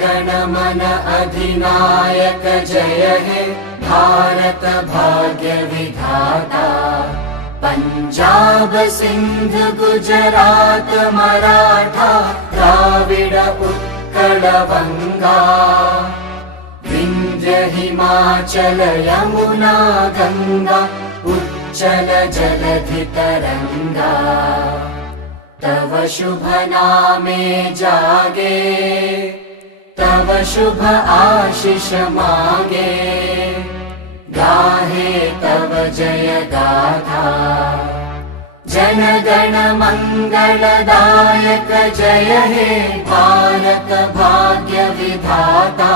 गण मन अधिनायक जय हे भारत भाग्य विधाता। पंजाब सिंध गुजरात मराठा द्राविड उत्कल बंगा। विंध्य हिमाचल यमुना गंगा उच्चल जलधि तरंगा। तव शुभ नामे जागे तव शुभ आशीष मांगे। गाहे तव जय गाथा जन गण मंगलदायक जय हे भारत भाग्य विधाता।